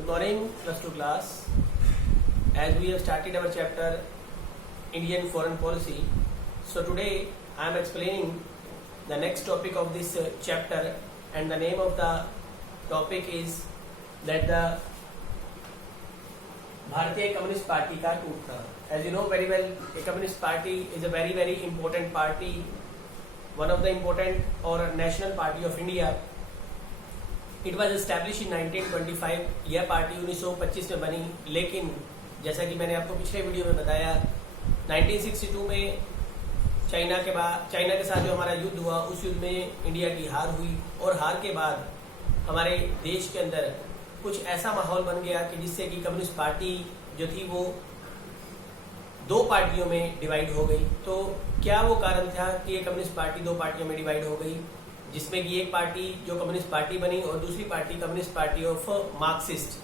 Good morning, plus 2 class. As we have started our chapter Indian Foreign Policy, so today I am explaining the next topic of this chapter, and the name of the topic is that the Bharatiya Communist Party का टूटना. As you know very well, a Communist Party is a very important party, one of the important or national party of India. It was established in 1925. यह party 1925 में बनी, लेकिन जैसा कि मैंने आपको पिछले वीडियो में बताया, 1962 में चाइना के साथ जो हमारा युद्ध हुआ, उस युद्ध में इंडिया की हार हुई, और हार के बाद हमारे देश के अंदर कुछ ऐसा माहौल बन गया कि जिससे कि कम्युनिस्ट पार्टी जो थी वो दो पार्टियों में डिवाइड हो गई. तो क्या वो कारण था कि ये कम्युनिस्ट पार्टी दो पार्टियों में डिवाइड हो गई, जिसमें कि एक पार्टी जो कम्युनिस्ट पार्टी बनी और दूसरी party communist party of Marxist.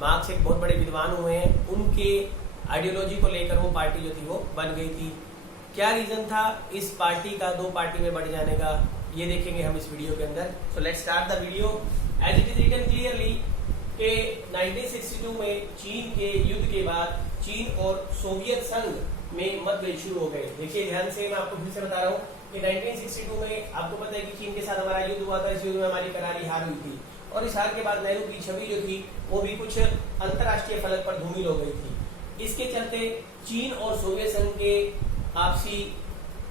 Marks एक बहुत बड़े विद्वान हुए हैं, उनके आइडियोलॉजी को लेकर वो पार्टी जो थी वो बन गई थी. क्या रीजन था इस पार्टी का दो पार्टी में बढ़ जाने का, ये देखेंगे हम इस वीडियो के अंदर. So let's start the video. As it is written clearly कि 1962 में चीन के युद्ध के बाद चीन और सोवियत संघ में मतभेद शुरू हो गए. देखिए ध्यान से, मैं आपको फिर से बता रहा हूँ कि 1962 में आपको पता है कि चीन के साथ हमारा युद्ध हुआ था. इस युद्ध में हमारी करारी हार हुई थी, और इस हार के बाद नेहरू की छवि जो थी वो भी कुछ अंतर्राष्ट्रीय फलक पर धूमिल हो गई थी. इसके चलते चीन और सोवियत संघ के आपसी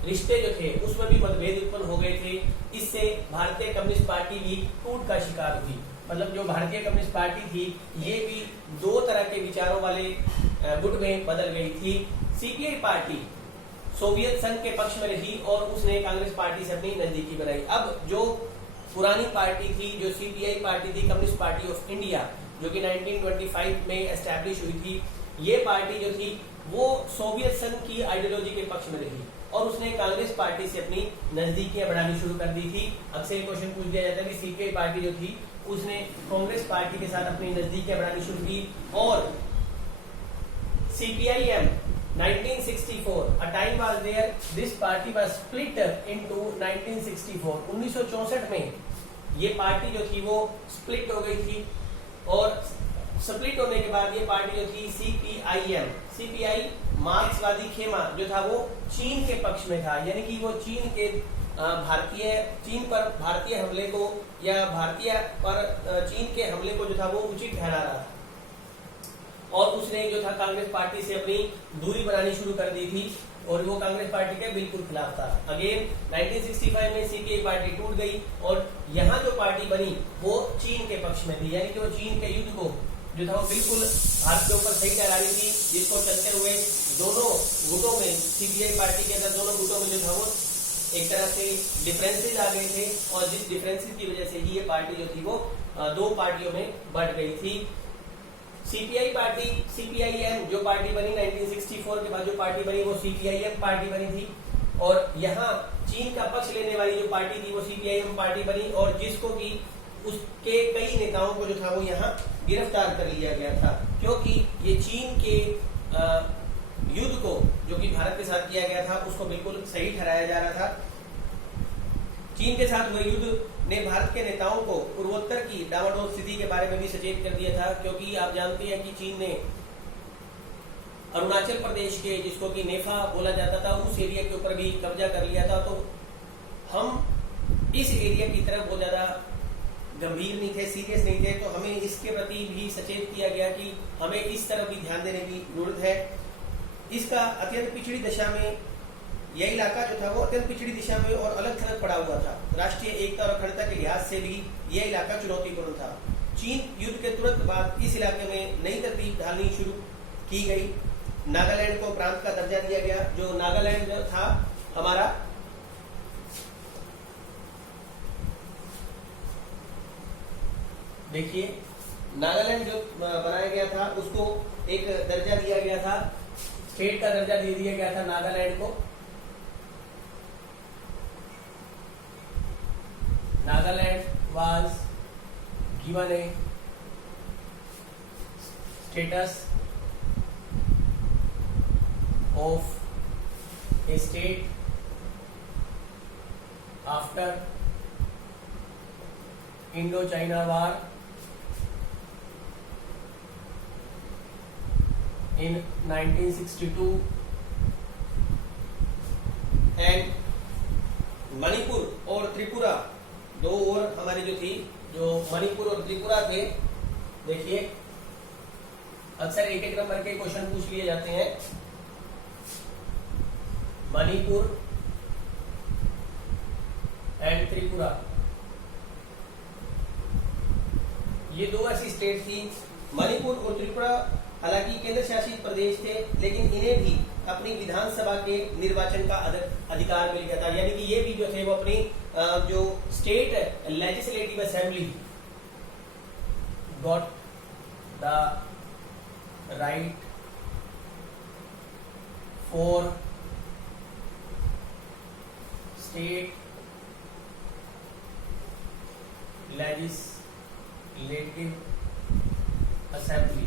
रिश्ते जो थे उसमें भी मतभेद उत्पन्न हो गए थे. इससे भारतीय कम्युनिस्ट पार्टी भी टूट का शिकार हुई. मतलब जो भारतीय कम्युनिस्ट पार्टी थी ये भी दो तरह के विचारों वाले गुट में बदल गई थी. सीपीआई पार्टी सोवियत संघ के पक्ष में रही और उसने कांग्रेस पार्टी से अपनी नजदीकी बनाई. अब जो पुरानी पार्टी थी, जो सीपीआई पार्टी थी, कम्युनिस्ट पार्टी ऑफ इंडिया, जो कि 1925 में एस्टैब्लिश हुई थी, ये पार्टी जो थी वो सोवियत संघ की आइडियोलॉजी के पक्ष में रही और उसने कांग्रेस पार्टी से अपनी नजदीकियां बढ़ानी शुरू कर दी थी. अक्सर क्वेश्चन पूछ दिया जाता है कि सीपीआई पार्टी जो थी उसने कांग्रेस पार्टी के साथ अपनी नजदीकियां बढ़ानी शुरू की. और CPIM 1964, a time was there, this party was split into 1964. 1964 में ये पार्टी जो थी वो स्प्लिट हो गई थी, और स्प्लिट होने के बाद ये पार्टी जो थी सीपीआईएम, सीपीआई मार्क्सवादी खेमा जो था वो चीन के पक्ष में था. यानी कि वो चीन पर भारतीय हमले को या भारतीय पर चीन के हमले को जो था वो उचित ठहरा रहा था, और उसने जो था कांग्रेस पार्टी से अपनी दूरी बनानी शुरू कर दी थी, और वो कांग्रेस पार्टी के बिल्कुल खिलाफ था. अगेन 1965 में सीपीआई पार्टी टूट गई और यहाँ जो पार्टी बनी वो चीन के पक्ष में थी. यानी कि वो चीन के युद्ध को जो था वो बिल्कुल भारत के ऊपर सही ठहरा रही थी, जिसको चलते हुए दोनों गुटों में, सीपीआई पार्टी के अंदर दोनों गुटों में जो था वो एक तरह से डिफरेंसेज आ गए थे, और जिस डिफरेंसेज की वजह से ही ये पार्टी जो थी वो दो पार्टियों में बढ़ गई थी. सीपीआई पार्टी, सीपीआईएम जो पार्टी बनी 1964 के बाद जो पार्टी बनी वो सीपीआईएम पार्टी बनी थी, और यहाँ चीन का पक्ष लेने वाली जो पार्टी थी वो सीपीआईएम पार्टी बनी, और जिसको कि उसके कई नेताओं को जो था वो यहाँ गिरफ्तार कर लिया गया था, क्योंकि ये चीन के युद्ध को जो कि भारत के साथ किया गया था उसको बिल्कुल सही ठहराया जा रहा था. चीन के साथ हुए युद्ध ने भारत के नेताओं को पूर्वोत्तर की डामाडोल स्थिति के बारे में भी सचेत कर दिया था, क्योंकि आप जानते हैं कि चीन ने अरुणाचल प्रदेश के, जिसको कि नेफा बोला जाता था, उस एरिया के ऊपर भी कब्जा कर लिया था. तो हम इस एरिया की तरफ बहुत ज्यादा गंभीर नहीं थे, सीरियस नहीं थे, तो हमें इसके प्रति भी सचेत किया गया कि हमें इस तरफ भी ध्यान देने की जरूरत है. इसका अत्यंत पिछड़ी दशा में यह इलाका जो था वो अत्यंत पिछड़ी दिशा में और अलग थलग पड़ा हुआ था. राष्ट्रीय एकता और अखंडता के लिहाज से भी यह इलाका चुनौतीपूर्ण था. चीन युद्ध के तुरंत बाद इस इलाके में नई तरतीब ढालनी शुरू की गई. नागालैंड को प्रांत का दर्जा दिया गया. जो नागालैंड था हमारा, देखिए नागालैंड जो बनाया गया था उसको एक दर्जा दिया गया था, स्टेट का दर्जा दे दिया गया था नागालैंड को. Nagaland was given a status of a state after Indo-China War in 1962 and Manipur और त्रिपुरा, दो और हमारी जो थी, जो मणिपुर और त्रिपुरा थे, देखिए अक्सर एक एक नंबर के क्वेश्चन पूछ लिए जाते हैं। मणिपुर एंड त्रिपुरा, ये दो ऐसी स्टेट थी। मणिपुर और त्रिपुरा हालांकि केंद्र शासित प्रदेश थे, लेकिन इन्हें भी अपनी विधानसभा के निर्वाचन का अधिकार मिल गया था, यानी कि ये भी जो थे वो अपनी जो state legislative assembly got the right for state legislative assembly.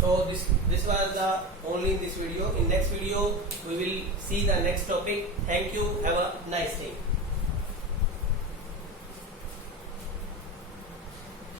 So this was the only in this video. In next video we will see the next topic. Thank you. Have a nice day.